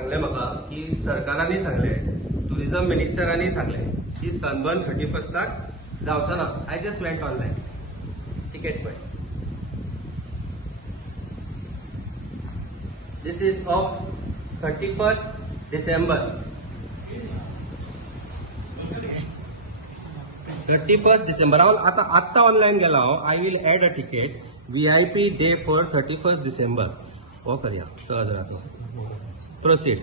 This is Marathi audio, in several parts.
सांगले म्हाका की सरकारांनी सांगले, टुरिझम मिनिस्टरांनी सांगले की सनबर्न 31st जावचो ना. I just went online, ticket पळय. This is of 31st December. 31st December. आता ऑनलाईन गेला हांव. I will add a ticket VIP day for 31st December. हो करूया सहजराचो. Proceed.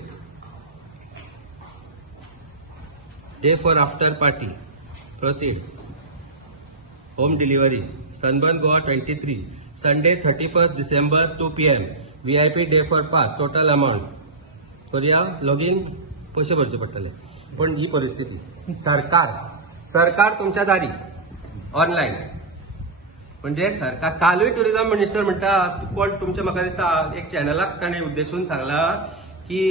Day for after party. Proceed. Home delivery. Sunburn Goa 23. Sunday 31st December 2 PM. VIP day for pass. Total amount करूया. लॉगिन. पैसे भरचे पडटले. पण ही परिस्थिती. सरकार तुमच्या दारी ऑनलाईन. म्हणजे सरकार कालूय टुरिझम मिनिस्टर म्हणटा, कोण तुमचे म्हाका दिसता एक चॅनलाक ताणें उद्देशून सांगला की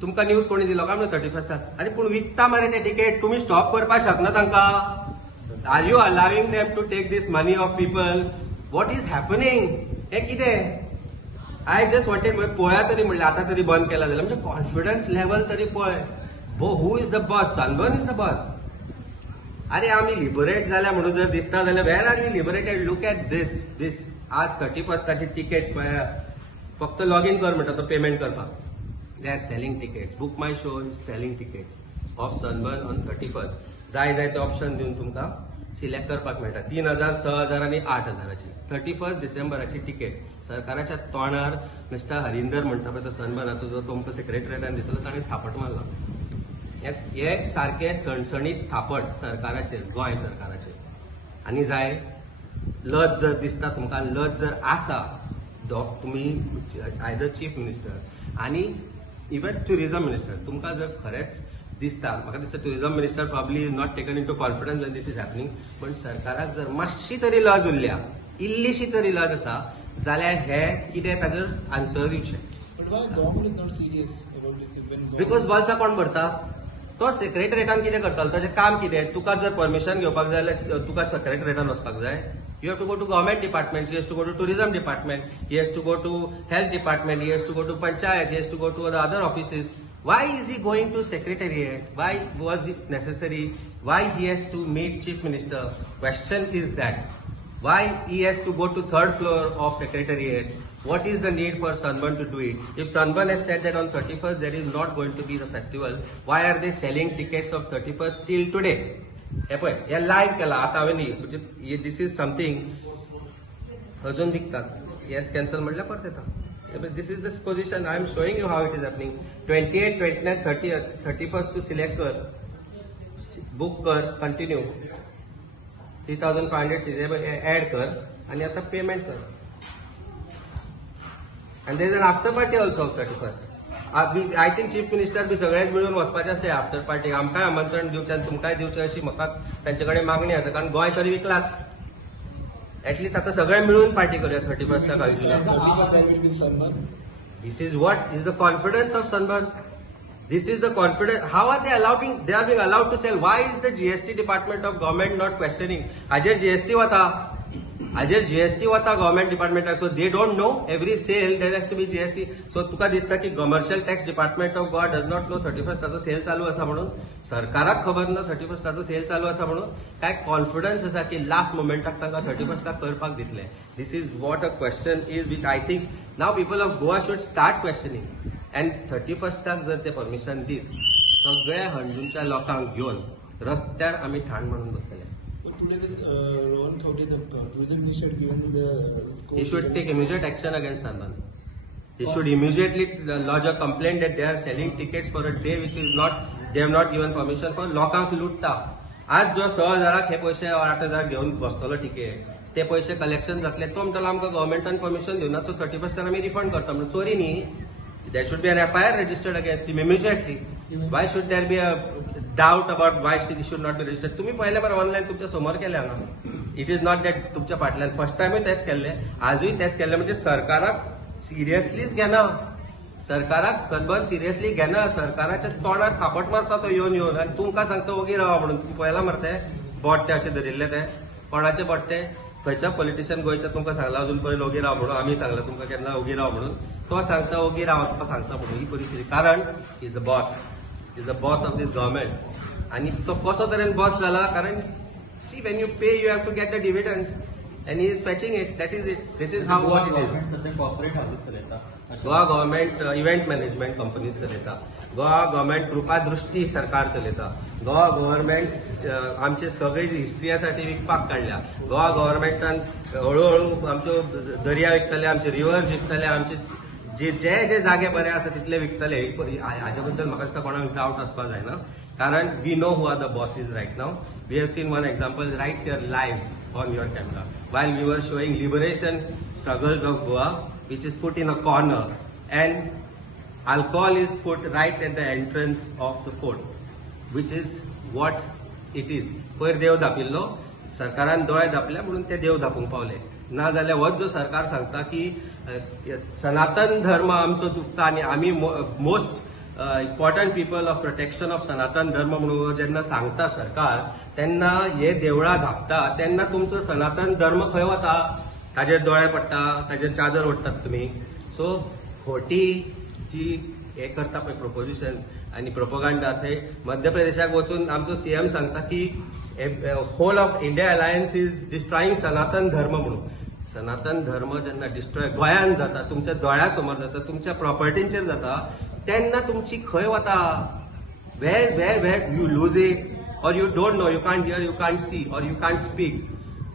तुमकां न्यूज कोणी दिलो काय म्हणून 31st. अरे पूण विकता मरे ते टिकेट, तुम्ही स्टॉप करपाक शकना तांकां. Are you allowing them to take this money of people? What is happening? हे कितें? आय जस्ट वॉन्टेड पळया तरी म्हणलें, आता तरी बंद केला जाल्यार म्हणजे कॉन्फिडन्स लेवल तरी पळय. Who is the boss? Sunburn is the boss. अरे आम्ही लिबरेट झाल्या म्हणून जर दिसता जाल्यार where are we liberated? Look at this. आज 31st टिकेट पळया. फक्त लॉग इन कर म्हणटा तो पेमेंट करपाक. They are selling tickets. Book my show is selling tickets of sunburn on 31st. जाय ते ऑप्शन दिवन तुमकां सिलेक्ट करपाक मेळटा. 3000, 6000 आणि 8000ची 31st डिसेंबराची तिकेट. सरकाराच्या तोंडार मिस्टर हरिंदर म्हणटा पळय तो सनबर्नाचो, जो तुमकां सेक्रेटरिएटान दिसलो, ताणें थापट मारला. हे सारखे सणसणीत थापट सरकाराचेर, गोंय सरकाराचेर. आनी जाय लज जर दिसता तुमकां, लज जर आसा, तुम्ही आयदर चीफ मिनिस्टर आणि इवन टुरिझम मिनिस्टर, तुमकां जर खरेंच दिसता, म्हाका दिसता tourism minister probably is not taken into confidence when this is happening. पण सरकाराक जर मातशी तरी लज उरल्या, इल्लीशी तरी लज आसा, जाल्यार हे कितें ताजेर आन्सर दिवचें. बिकॉज बॉल्सां कोण भरता? तो सेक्रेटरिएटान कितें करतलो? ताचें काम कितें? तुका जर परमिशन घेवपाक जाय जाल्यार तुका सेक्रेटरिएटान वचपाक जाय. You have to go to government departments, he has to go to tourism department, he has to go to health department, he has to go to panchayat, he has to go to the other offices. Why is he going to secretariat? Why was it necessary? Why he has to meet chief minister? Question is that. Why he has to go to 3rd floor of secretariat? What is the need for Sunburn to do it? If Sunburn has said that on 31st there is not going to be the festival, why are they selling tickets of 31st till today? हे पळय, हे लायव्ह केला आता हांवें न्ही. म्हणजे दिस इज समथिंग अजून विकतात. येस कॅन्सल म्हणल्यार परत येता. This is the position. I am showing you how it is happening. 28, 29, 30th, 31st to select कर, बुक कर, कंटिन्यू. 3500 ऍड कर आणि आता पेमेंट कर. And there is an after party also of 31st. I think chief minister be सगळेच मिळून वचपाचे आसा आफ्टर पार्टीक. आमकांय आमंत्रण दिवचें आनी तुमकांय दिवचें अशी म्हाका तांचे कडेन मागणी आसा. कारण गोंय तरी विकलाच. एटलीस्ट आता सगळे मिळून पार्टी करूया 31st घालची. This is what is the confidence of Sunburn. This is the confidence. How are they allowing? They are being allowed to sell. Why is the GST department of government not questioning? हाजेर GST वता. हाजेर GST वता गव्हर्मेंट डिपार्टमेंटाक. So they don't know every sale there has to be GST. So तुका दिसता की commercial tax department of Goa does not know 31st sale चालू आसा म्हणून? सरकाराक खबर ना 31st सेल चालू आसा म्हणून? काय कॉन्फिडन्स आसा की लास्ट मोमेंटाक तांकां 31st करपाक दितले? This is what a question is which I think now people of Goa should start questioning. And 31st जर ते परमिशन दीत, सगळ्या हंडूच्या लोकांक घेऊन रस्त्यार आमी ठाण म्हणून बसतले. He should take immediate action against Sunburn. He should immediately lodge a complaint that they are selling tickets for a day which is not, they have not given permission for. लोकांक लुटता. आज जो 6000 हे पैसे 8000 घेऊन बसतलो टिकेट, ते पैसे कलेक्शन जातले. तो म्हणटलो आमकां गव्हर्मेंटान परमिशन दिवना, सो 31st आमी रिफंड करता म्हणून. चोरी न्ही. There should be an FIR registered against him immediately. Why should there be a doubt about why he should not be registered? तुम्ही पहिले बरं ऑनलाईन तुमच्या समोर केले हांगा. इट इज नॉट दॅट तुमच्या फाटल्यान फर्स्ट टायमूय तेच केल्ले, आजूय तेच केल्ले. म्हणजे सरकाराक सिरियसलीच घेना. सरकाराक सनबर्न सिरियसली घेना. सरकाराच्या तोंडार थापट मारता तो येवन आनी तुमकां सांगता ओगी रावा म्हणून. तुम्ही पळयला मरते बोट ते अशे धरिल्ले ते. कोणाचे बोट ते? खंयच्या पॉलिटिशियन गोंयच्या तुमकां सांगला अजून पर्यंत ओगी राव म्हणून? आमी सांगला तुमकां केन्ना ओगी राव म्हणून? तो सांगता ओगीर हांव वचपाक सांगता म्हणून ही परिस्थिती. कारण is the boss of this government. आणि तो कसो तरेन बॉस जाला कारण see when you pay you have to get the dividends and he is fetching it. That is it. This is how what it is. Corporate house चलयता. Goa government event management companies चलयता. गोवा गव्हर्मेंट कृपा दृष्टी सरकार चलयता. गोवा गव्हर्मेंट आमचे सगळे जी हिस्ट्री आसा ती विकपाक काडल्या. गोवा गव्हर्मेंटान हळूहळू आमच्यो दर्या विकतले, आमचे रिव्हर्स विकतले, आमचे जे जागे बरे आसा तितले विकतले. हाजे बद्दल म्हाका दिसता कोणाक डावट आसपाक जायना. कारण we know who are the bosses right now. We have seen one example right here live on your camera while we were showing liberation struggles of Goa, which is put in a corner, and alcohol is put right at the entrance of the fort, which is what it is. पयर देव धापिल्लो सरकारान दोळे धापल्या म्हणून ते देव धापूंक पावले. ना जाल्यार होच जो सरकार सांगता की सनातन धर्म आमचो चुकता आनी आमी most important people of protection of सनातन धर्म म्हणून जेन्ना सांगता सरकार तेन्ना हे देवळां धापता तेन्ना तुमचो सनातन धर्म खंय वता? ताजेर दोळे पडटा, ताजेर चादर ओडटात तुमी. सो खोटी जी हे करता पळय प्रोपोजिशन्स आनी प्रोपोगंडा थंय मध्य प्रदेशाक वचून आमचो सीएम सांगता की whole of India alliance is destroying Sanatan Dharma म्हणून. सनातन धर्म जेन्ना डिस्ट्रॉय गोंयान जाता, तुमच्या दोळ्या समोर जाता, तुमच्या प्रॉपर्टींचेर जाता, तेन्ना तुमची खंय वता? Where you lose it or you don't know, you can't hear, you can't see, or you can't speak.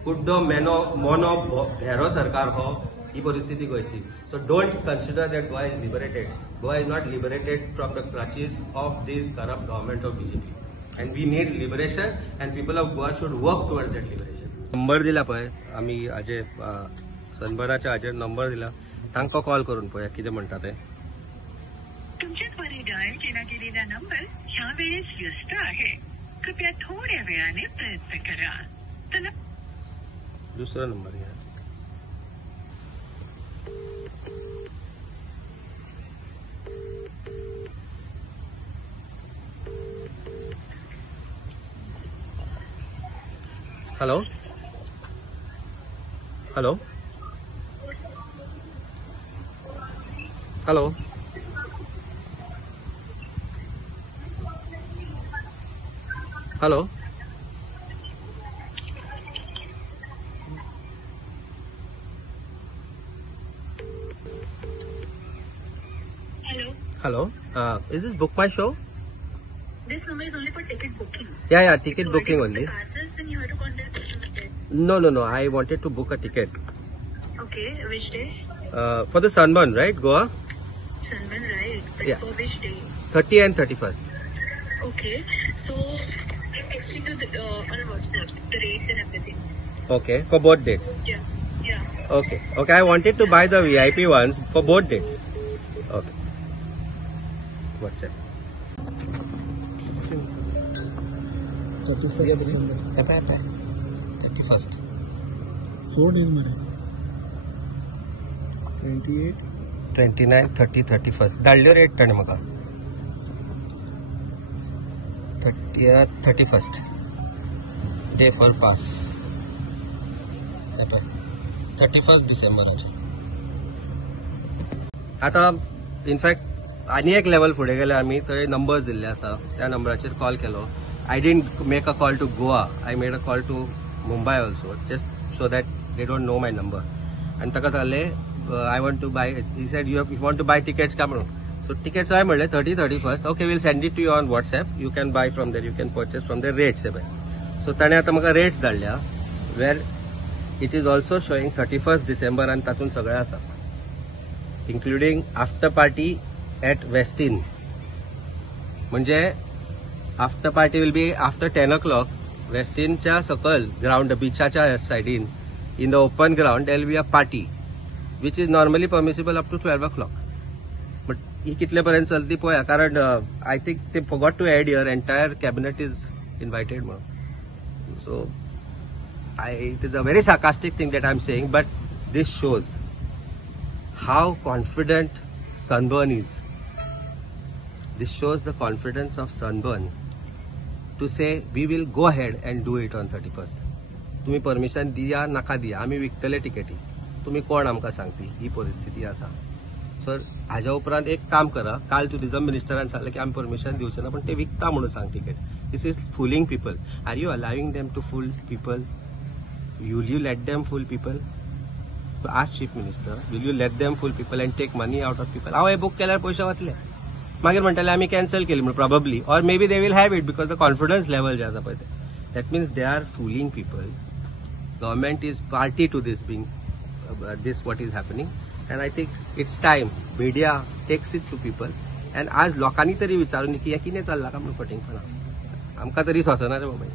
Kuddo mono bhero sarkar ho, hi paristhiti goychi. So don't consider that Goa is liberated. Goa is not liberated from the clutches of this corrupt government of BJP. And we need liberation, and people of Goa should work towards that liberation. Number दिला पळय आमी हाजे सनबर्नाच्या हाजेर नंबर दिला, तांकां कॉल करून पळया कितें म्हणटा ते. तुमच्याद्वारे डायल केला गेलेला नंबर ह्या वेळेस व्यस्त आहे. कृपया थोड्या वेळाने प्रयत्न करा. दुसरा नंबर घ्या. Hello hello hello hello Hello. Is this Book My Show? This number is only for ticket booking. Yeah, ticket booking only. If you passes, then you have to contact customer care. No. I wanted to book a ticket. Okay, which day? For the Sunburn, right, Goa? Sunburn, right? But Yeah. for which day? 30 and 31st. Okay, so I'm texting you on WhatsApp the rates and everything. Okay, for both dates. Yeah. Okay, I wanted to buy the VIP ones for both dates. Okay. WhatsApp. 31st. 4 days मध्ये 28 29, 30, 31st. धाडल्यो रेट ताणें म्हाका 31st day for pass. 31st डिसेंबराचे. आता इनफॅक्ट आनी एक लेवल फुडें गेले आमी. थंय नंबर्स दिल्ले आसा, त्या नंबराचेर कॉल केलो. I didn't make a call to Goa, I made a call to Mumbai also, just so that they don't know my number. आनी ताका सांगलें I want to buy. He said you want to buy tickets का म्हणून. सो टिकेट्स हांवें म्हणलें 30, 31st. Okay, will send it to you on WhatsApp. You can buy from there, you can purchase from there rates. So ताणें आतां म्हाका रेट्स धाडल्या where it is also showing 31st December आनी तातूंत सगळें आसा, including after party at Westin. म्हणजे after party will be after 10 o'clock. वेस्टीनच्या सकल ग्राउंड बिचाच्या सायडीन in the open ground there will be a party which is normally permissible up to 12 o'clock. But ही कितले पर्यंत चलती पळया, कारण आय थिंक ते forgot to add your entire cabinet is invited म्हणून. So it is a very sarcastic thing that I am saying, but this shows how confident Sunburn is. This shows the confidence of Sunburn to say we will go ahead and do it on 31st. तुम्ही परमिशन दिया नाका दिया, आम्ही विकतले टिकेटी, तुम्ही कोण आमकां सांगपी, ही परिस्थिती आसा. सर हाज्या उपरांत एक काम करा, काल टुरिझम मिनिस्टरान सांगलें की आमी परमिशन दिवचे ना, पण ते विकता म्हणून सांग ticket. This is fooling people. Are you allowing them to fool people? Will you let them fool people? आज chief minister, will you let them fool people and take money out of people? हांव हे बुक केल्यार पयशे वतले, मागीर म्हणटले आमी कॅन्सल केली म्हणून probably, or maybe they will have it because the confidence level जे आसा पळय ते. That means they are fooling people. Government is party to this being this what is happening, and I think it's time media takes it to people. And आज लोकांनी तरी विचारून की हे कितें चल्लां काय म्हणून फटींगपणां आमकां तरी सोंसना रे बाबा.